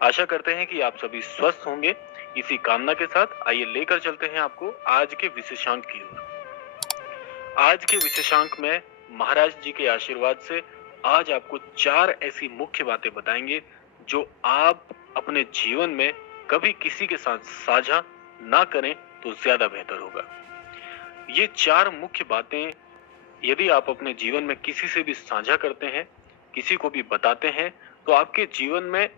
आशा करते हैं कि आप सभी स्वस्थ होंगे। इसी कामना के साथ आइए लेकर चलते हैं आपको आज के विशेषांक की ओर। आज के विशेषांक में महाराज जी के आशीर्वाद से आज आपको 4 ऐसी मुख्य बातें बताएंगे जो आप अपने जीवन में कभी किसी के साथ साझा ना करें तो ज्यादा बेहतर होगा। ये 4 मुख्य बातें यदि आप अपने जीवन में किसी से भी साझा करते हैं, किसी को भी बताते हैं, तो आपके जीवन में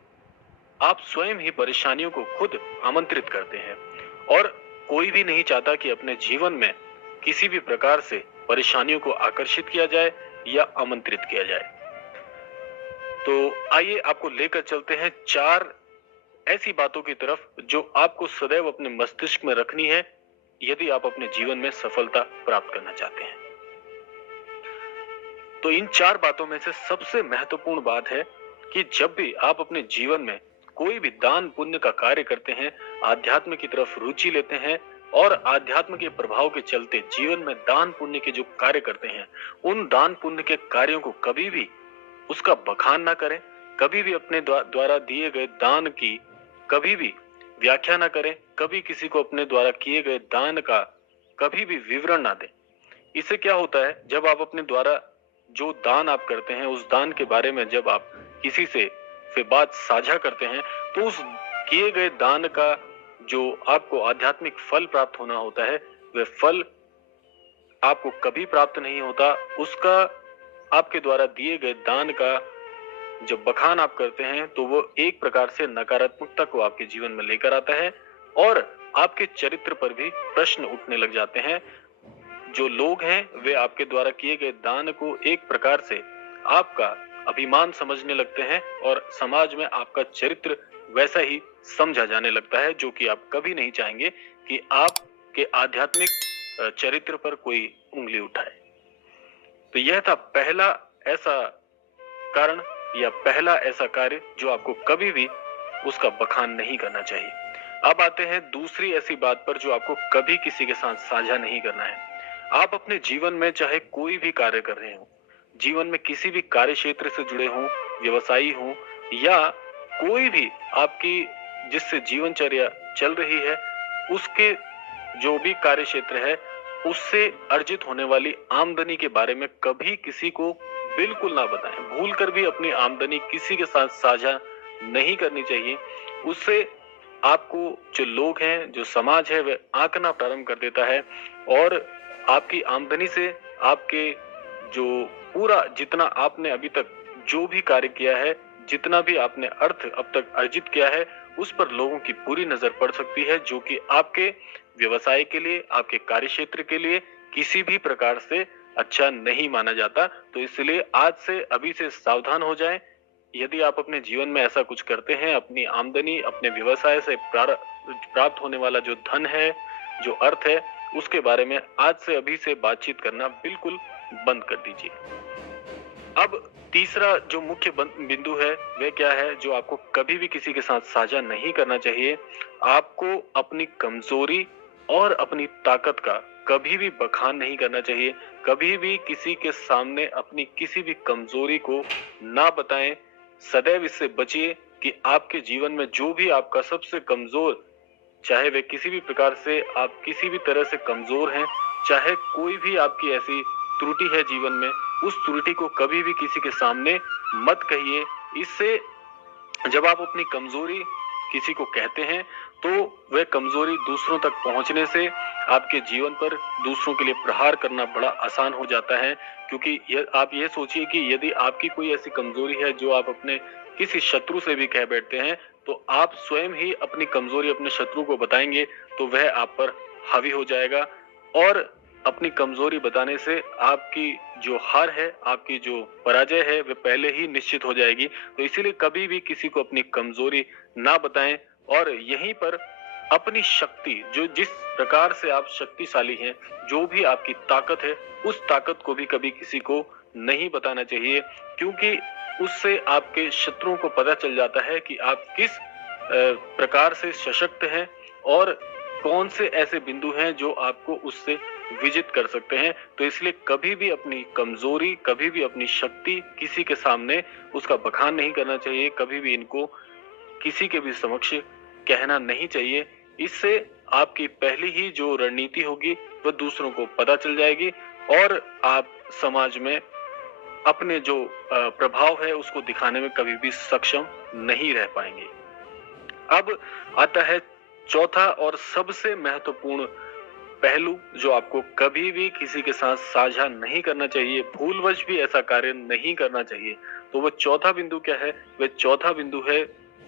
आप स्वयं ही परेशानियों को खुद आमंत्रित करते हैं और कोई भी नहीं चाहता कि अपने जीवन में किसी भी प्रकार से परेशानियों को आकर्षित किया जाए या आमंत्रित किया जाए। तो आइए आपको लेकर चलते हैं 4 ऐसी बातों की तरफ जो आपको सदैव अपने मस्तिष्क में रखनी है यदि आप अपने जीवन में सफलता प्राप्त करना चाहते हैं। तो इन 4 बातों में से सबसे महत्वपूर्ण बात है कि जब भी आप अपने जीवन में कोई भी दान पुण्य का कार्य करते हैं, आध्यात्म की तरफ रुचि लेते हैं और आध्यात्म के प्रभाव के चलते जीवन में दान पुण्य के जो कार्य करते हैं, उन दान पुण्य के कार्यों को कभी भी उसका बखान ना करें, कभी भी अपने द्वारा दिए गए दान की कभी भी व्याख्या ना करें, कभी किसी को अपने द्वारा किए गए दान का कभी भी विवरण ना दें। इससे क्या होता है, जब आप अपने द्वारा जो दान आप करते हैं उस दान के बारे में जब आप किसी से फिर बात साझा करते हैं तो उस किए गए दान का जो आपको आध्यात्मिक फल प्राप्त होना होता है वह फल आपको कभी प्राप्त नहीं होता। उसका आपके द्वारा दिए गए दान का जब बखान आप करते हैं तो वो एक प्रकार से नकारात्मकता को आपके जीवन में लेकर आता है और आपके चरित्र पर भी प्रश्न उठने लग जाते हैं। जो लोग हैं वे आपके द्वारा किए गए दान को एक प्रकार से आपका अभिमान समझने लगते हैं और समाज में आपका चरित्र वैसा ही समझा जाने लगता है जो कि आप कभी नहीं चाहेंगे कि आपके आध्यात्मिक चरित्र पर कोई उंगली उठाए। तो यह था पहला ऐसा कारण या पहला ऐसा कार्य जो आपको कभी भी उसका बखान नहीं करना चाहिए। अब आते हैं दूसरी ऐसी बात पर जो आपको कभी किसी के साथ साझा नहीं करना है। आप अपने जीवन में चाहे कोई भी कार्य कर रहे हो, जीवन में किसी भी कार्य क्षेत्र से जुड़े हों, व्यवसायी हों या कोई भी आपकी जिससे जीवनचर्या चल रही है, उसके जो भी कार्य क्षेत्र है उससे अर्जित होने वाली आमदनी के बारे में कभी किसी को बिल्कुल ना बताएं। भूलकर भी अपनी आमदनी किसी के साथ साझा नहीं करनी चाहिए। उससे आपको जो लोग हैं, जो समाज है, वह आंकना प्रारंभ कर देता है और आपकी आमदनी से आपके जो पूरा जितना आपने अभी तक जो भी कार्य किया है, जितना भी आपने अर्थ अब तक अर्जित किया है, उस पर लोगों की बुरी नजर पड़ सकती है जो कि आपके व्यवसाय के लिए, आपके कार्य क्षेत्र के लिए किसी भी प्रकार से अच्छा नहीं माना जाता। तो इसलिए आज से अभी से सावधान हो जाएं। यदि आप अपने जीवन में ऐसा कुछ करते हैं, अपनी आमदनी अपने व्यवसाय से प्राप्त होने वाला जो धन है, जो अर्थ है, उसके बारे में आज से अभी से बातचीत करना बिल्कुल बंद कर दीजिए। अब तीसरा जो मुख्य बिंदु है वह क्या है जो आपको कभी भी किसी के साथ साझा नहीं करना चाहिए। आपको अपनी कमजोरी और अपनी ताकत का कभी भी बखान नहीं करना चाहिए। कभी भी किसी के सामने अपनी किसी भी कमजोरी को ना बताएं। सदैव इससे बचिए कि आपके जीवन में जो भी आपका सबसे कमजोर, चाहे वे किसी भी प्रकार से आप किसी भी तरह से कमजोर हैं, चाहे कोई भी आपकी ऐसी त्रुटि है जीवन में, उस त्रुटि को कभी भी किसी के सामने मत कहिए। इससे जब आप अपनी कमजोरी किसी को कहते हैं तो वह कमजोरी दूसरों तक पहुंचने से आपके जीवन पर दूसरों के लिए प्रहार करना बड़ा आसान हो जाता है। क्योंकि आप ये सोचिए कि यदि आपकी कोई ऐसी कमजोरी है जो आप अपने किसी शत्रु से भी कह बैठते हैं तो आप स्वयं ही अपनी कमजोरी अपने शत्रु को बताएंगे तो वह आप पर हावी हो जाएगा और अपनी कमजोरी बताने से आपकी जो हार है, आपकी जो पराजय है, वह पहले ही निश्चित हो जाएगी। तो इसीलिए कभी भी किसी को अपनी कमजोरी ना बताएं और यहीं पर अपनी शक्ति, जो जिस प्रकार से आप शक्तिशाली हैं, जो भी आपकी ताकत है, उस ताकत को भी कभी किसी को नहीं बताना चाहिए। क्योंकि उससे आपके शत्रुओं को पता चल जाता है कि आप किस प्रकार से सशक्त हैं और कौन से ऐसे बिंदु हैं जो आपको उससे विजित कर सकते हैं। तो इसलिए कभी भी अपनी कमजोरी, कभी भी अपनी शक्ति किसी के सामने उसका बखान नहीं करना चाहिए। कभी भी इनको किसी के भी समक्ष कहना नहीं चाहिए। इससे आपकी पहली ही जो रणनीति होगी वह दूसरों को पता चल जाएगी और आप समाज में अपने जो प्रभाव है उसको दिखाने में कभी भी सक्षम नहीं रह पाएंगे। अब आता है चौथा और सबसे महत्वपूर्ण पहलू जो आपको कभी भी किसी के साथ साझा नहीं करना चाहिए, भूलवश भी ऐसा कार्य नहीं करना चाहिए। तो वह चौथा बिंदु क्या है? वह चौथा बिंदु है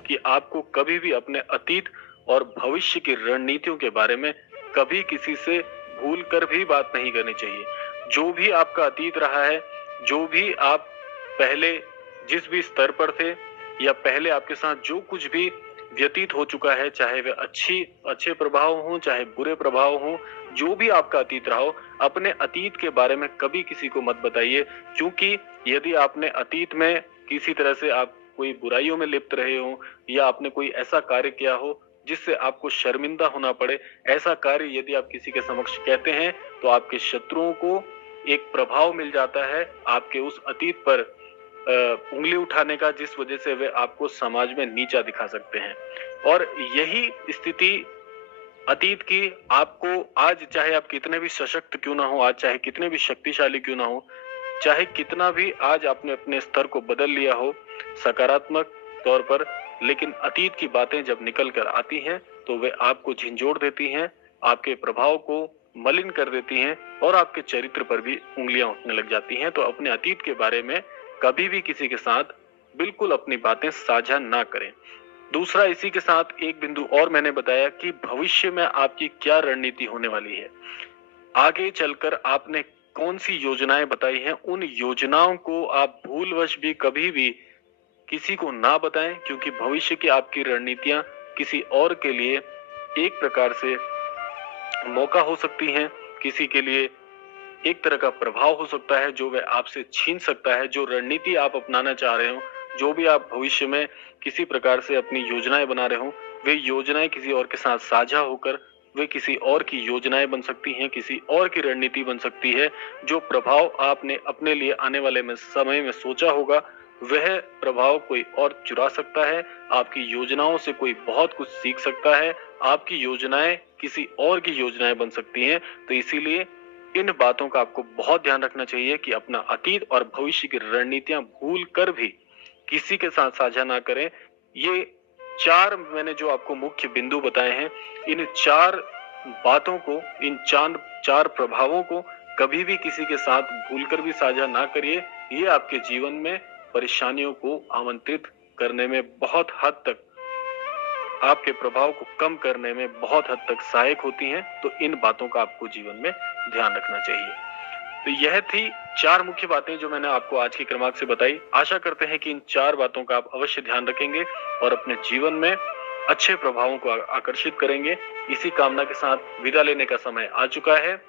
कि आपको कभी भी अपने अतीत और भविष्य की रणनीतियों के बारे में कभी किसी से भूल कर भी बात नहीं करनी चाहिए। जो भी आपका अतीत रहा है, जो भी आप पहले जिस भी स्तर पर थे या पहले आपके साथ जो कुछ भी व्यतीत हो चुका है, चाहे वे अच्छे प्रभाव हों, चाहे बुरे प्रभाव हों, जो भी आपका अतीत रहा हो, अपने अतीत के बारे में कभी किसी को मत बताइए। क्योंकि यदि आपने अतीत में किसी तरह से आप कोई बुराइयों में लिप्त रहे हो या आपने कोई ऐसा कार्य किया हो जिससे आपको शर्मिंदा होना पड़े, ऐसा कार्य यदि आप किसी के समक्ष कहते हैं तो आपके शत्रुओं को एक प्रभाव मिल जाता है आपके उस अतीत पर उंगली उठाने का, जिस वजह से वे आपको समाज में नीचा दिखा सकते हैं। और यही स्थिति अतीत की आपको आज, चाहे आप कितने भी सशक्त क्यों ना हो, आज चाहे कितने भी शक्तिशाली क्यों ना हो, चाहे कितना भी आज आपने अपने स्तर को बदल लिया हो सकारात्मक तौर पर, लेकिन अतीत की बातें जब निकल कर आती हैं तो वे आपको झिंझोड़ देती हैं, आपके प्रभाव को मलिन कर देती हैं और आपके चरित्र पर भी उंगलियां उठने लग जाती हैं। तो अपने अतीत के बारे में कभी भी किसी के साथ बिल्कुल अपनी बातें साझा ना करें। दूसरा, इसी के साथ एक बिंदु और मैंने बताया कि भविष्य में आपकी क्या रणनीति होने वाली है। आगे चलकर आपने कौन सी योजनाएं बताई हैं, उन योजनाओं को आप भूलवश भी कभी भी किसी को ना बताएं, क्योंकि भविष्य की आपकी रणनीतियां किसी और के लिए एक प्रकार से मौका हो सकती हैं, किसी के लिए एक तरह का प्रभाव हो सकता है जो वह आपसे छीन सकता है। जो रणनीति आप अपनाना चाह रहे हो, जो भी आप भविष्य में किसी प्रकार से अपनी योजनाएं बना रहे हो, वे योजनाएं किसी और के साथ साझा होकर वे किसी और की योजनाएं बन सकती हैं, किसी और की रणनीति बन सकती है। जो प्रभाव आपने अपने लिए आने वाले में समय में सोचा होगा, वह प्रभाव कोई और चुरा सकता है। आपकी योजनाओं से कोई बहुत कुछ सीख सकता है, आपकी योजनाएं किसी और की योजनाएं बन सकती हैं। तो इसीलिए इन बातों का आपको बहुत ध्यान रखना चाहिए कि अपना अतीत और भविष्य की रणनीतियां भूल कर भी किसी के साथ साझा ना करें। ये चार मैंने जो आपको मुख्य बिंदु बताए हैं, इन चार बातों को, इन चार प्रभावों को कभी भी किसी के साथ भूलकर भी साझा ना करिए। ये आपके जीवन में परेशानियों को आमंत्रित करने में बहुत हद तक, आपके प्रभाव को कम करने में बहुत हद तक सहायक होती हैं। तो इन बातों का आपको जीवन में ध्यान रखना चाहिए। तो यह थी चार मुख्य बातें जो मैंने आपको आज की क्रमांक से बताई। आशा करते हैं कि इन चार बातों का आप अवश्य ध्यान रखेंगे और अपने जीवन में अच्छे प्रभावों को आकर्षित करेंगे। इसी कामना के साथ विदा लेने का समय आ चुका है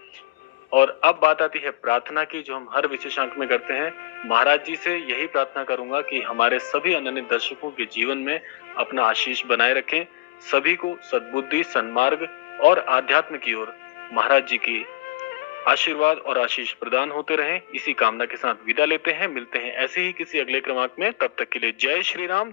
और अब बात आती है प्रार्थना की, जो हम हर विशेषांक में करते हैं। महाराज जी से यही प्रार्थना करूंगा कि हमारे सभी अनन्य दर्शकों के जीवन में अपना आशीष बनाए रखें, सभी को सद्बुद्धि, सन्मार्ग और आध्यात्म की ओर महाराज जी की आशीर्वाद और आशीष प्रदान होते रहें। इसी कामना के साथ विदा लेते हैं। मिलते हैं ऐसे ही किसी अगले क्रमांक में। तब तक के लिए जय श्री राम।